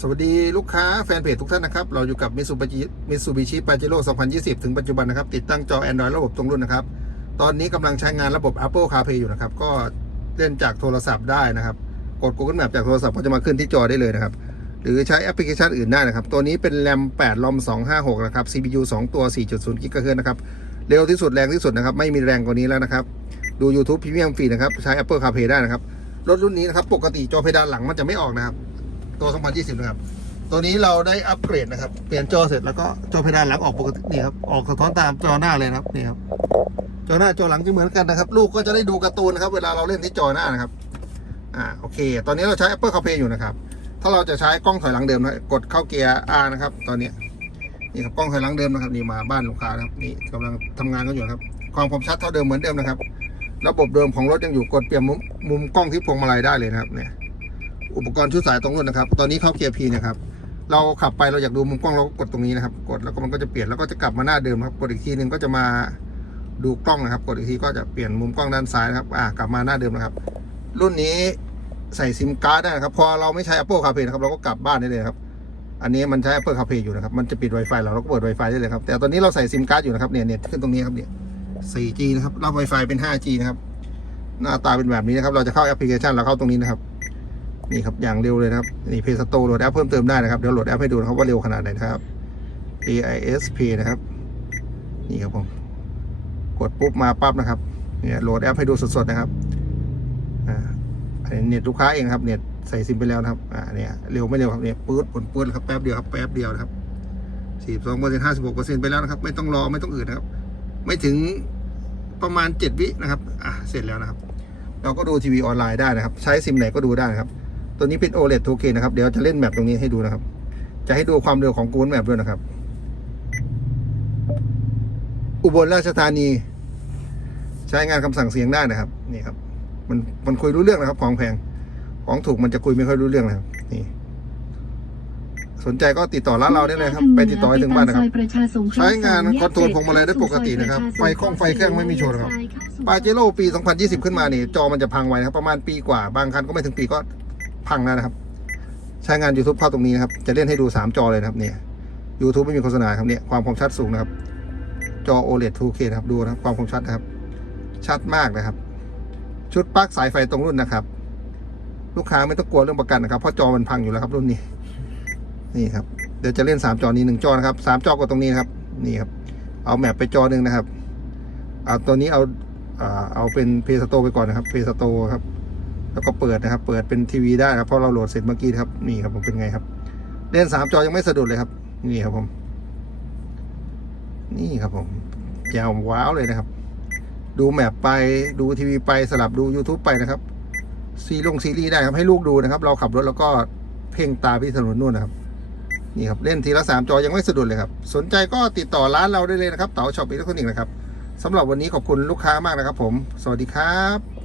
สวัสดีลูกค้าแฟนเพจทุกท่านนะครับ เราอยู่กับมิ t ูบิชิมิ t ูบิชิปาเจโร่2020 ถึงปัจจุบันนะครับ ติดตั้งจอ Android ระบบตรงรุ่นนะครับ ตอนนี้กำลังใช้งานระบบ Apple CarPlay อยู่นะครับ ก็เล่นจากโทรศัพท์ได้นะครับ กด Google Map จากโทรศัพท์ก็จะมาขึ้นที่จอได้เลยนะครับ หรือใช้แอปพลิเคชันอื่นได้นะครับ ตัวนี้เป็น RAM 8 ROM 256 นะครับ CPU 2 ตัว 4.0 GHz นะครับ เร็วที่สุดแรงที่สุดนะครับ ไม่มีแรงกว่านี้แล้วนะครับ ดู YouTube Premium ฟรีนะครับ ใช้ Apple CarPlay ได้นะครับ รถรุ่นนี้นะครับ ปกติจอเพดานหลังมันจะไม่ออกนะครับ ตัว 2020 นะครับ ตัวนี้เราได้อัปเกรดนะครับ เปลี่ยนจอเสร็จแล้วก็จอเพดานหลังออกปกตินี่ครับ ออกสะท้อนตามจอหน้าเลยนะครับ นี่ครับ จอหน้าจอหลังจะเหมือนกันนะครับ ลูกก็จะได้ดูการ์ตูนนะครับ เวลาเราเล่นที่จอหน้านะครับ อ่า โอเค ตอนนี้เราใช้ Apple CarPlay อยู่นะครับ ถ้าเราจะใช้กล้องถอยหลังเดิมนะกดเข้าเกียร์ R นะครับ ตอนนี้ นี่ครับกล้องถอยหลังเดิมนะครับ นี่มาบ้านลูกค้านะครับ นี่กำลังทำงานกันอยู่ครับ ความคมชัดเท่าเดิมเหมือนเดิมนะครับ ระบบเดิมของรถยังอยู่ กดเปลี่ยนมุมมุมกล้องที่พวงมาลัยได้เลยนะครับ เนี่ย อุปกรณ์ชุดสายตรงรุ่นนะครับ ตอนนี้เข้าเกียร์ P นะครับ เราขับไปเราอยากดูมุมกล้องเราก็กดตรงนี้นะครับ กดแล้วก็มันก็จะเปลี่ยนแล้วก็จะกลับมาหน้าเดิมครับ กดอีกทีหนึ่งก็จะมาดูกล้องนะครับ กดอีกทีก็จะเปลี่ยนมุมกล้องด้านซ้ายนะครับ อ่ากลับมาหน้าเดิมนะครับ รุ่นนี้ใส่ซิมการ์ดได้นะครับ พอเราไม่ใช้ Apple CarPlay นะครับ เราก็กลับบ้านได้เลยครับ อันนี้มันใช้ Apple CarPlay อยู่นะครับ มันจะปิด Wi-Fi เราเราก็เปิด Wi-Fi ได้เลยครับ แต่ตอนนี้เราใส่ซิมการ์ดอยู่นะครับ เนี่ยเนี่ยขึ้นตรงนี้ครับเนี่ย 4G นะครับ รับ Wi-Fi เป็น 5G นะครับ หน้าตาเป็นแบบนี้นะครับ เราจะเข้าแอปพลิเคชันเราเข้าตรงนี้นะครับ นี่ครับอย่างเร็วเลยนะครับ นี่ Play Store โหลดแอปเพิ่มเติมได้นะครับ เดี๋ยวโหลดแอปให้ดูนะครับว่าเร็วขนาดไหนนะครับ AISP นะครับ นี่ครับผม กดปุ๊บมาปั๊บนะครับ เนี่ยโหลดแอปให้ดูสดๆนะครับ อ่าอันนี้เน็ตลูกค้าเองครับ เน็ตใส่ซิมไปแล้วนะครับ อ่า เนี่ยเร็วไม่เร็วครับเนี่ยปื๊ดผลปื๊ดครับแป๊บเดียวครับแป๊บเดียวนะครับสี่สองเปอร์เซ็นต์ห้าสิบหกเปอร์เซ็นต์ไปแล้วนะครับ ไม่ต้องรอไม่ต้องอืดนะครับ ไม่ถึงประมาณเจ็ดวินะครับ อ่าเสร็จแล้วนะครับ เราก็ดูทีวีออนไลน์ได้นะครับ ใช้ซิมไหนก็ดูได้นะครับ ตัวนี้เป็น OLED 2K นะครับ เดี๋ยวจะเล่นแมปตรงนี้ให้ดูนะครับ จะให้ดูความเร็วของ Google Map ด้วยนะครับ อุบลราชธานี ใช้งานคำสั่งเสียงได้นะครับ นี่ครับ มันมันคุยรู้เรื่องนะครับ ของแพง ของถูกมันจะคุยไม่ค่อยรู้เรื่องนะครับ นี่ สนใจก็ติดต่อร้านเราได้เลยครับ ไปติดต่อให้ถึงบ้านนะครับ ใช้งานคอนโทรลพวงมาลัยได้ปกตินะครับ ไฟคล่องไฟเครื่องไม่มีชนครับปาเจโร่ปี 2020 ขึ้นมาเนี่ยจอมันจะพังไวนะครับ ประมาณปีกว่า บางคันก็ไม่ถึงปีก็ พังแล้วนะครับ ใช้งาน YouTube เข้าตรงนี้นะครับ จะเล่นให้ดู 3 จอเลยนะครับเนี่ย YouTube ไม่มีโฆษณาครับเนี่ยความคมชัดสูงนะครับ จอ OLED 2K นะครับดูนะครับความคมชัดนะครับ ชัดมากนะครับ ชุดปลั๊กสายไฟตรงรุ่นนะครับ ลูกค้าไม่ต้องกลัวเรื่องประกันนะครับเพราะจอมันพังอยู่แล้วครับรุ่นนี้ นี่ครับเดี๋ยวจะเล่น 3 จอนี้หนึ่งจอนะครับสามจอกดตรงนี้นะครับนี่ครับเอาแมปไปจอหนึ่งนะครับเอาตัวนี้เอาอ่าเอาเป็นเพย์สโตไปก่อนนะครับเพย์สโตครับ แล้วก็เปิดนะครับ เปิดเป็นทีวีได้ครับเพราะเราโหลดเสร็จเมื่อกี้ครับนี่ครับผมเป็นไงครับเล่นสามจอยังไม่สะดุดเลยครับ นี่ครับผม นี่ครับผมยาวว้าวเลยนะครับ ดูแมปไปดูทีวีไปสลับดู YouTube ไปนะครับ ซีลงซีรีส์ได้ครับให้ลูกดูนะครับ เราขับรถแล้วก็เพ่งตาพี่ถนนนู่นนะครับนี่ครับเล่นทีละสามจอยังไม่สะดุดเลยครับ สนใจก็ติดต่อร้านเราได้เลยนะครับเต๋าช็อปอิเล็กทรอนิกส์นะครับสำหรับวันนี้ขอบคุณลูกค้ามากนะครับผม สวัสดีครับ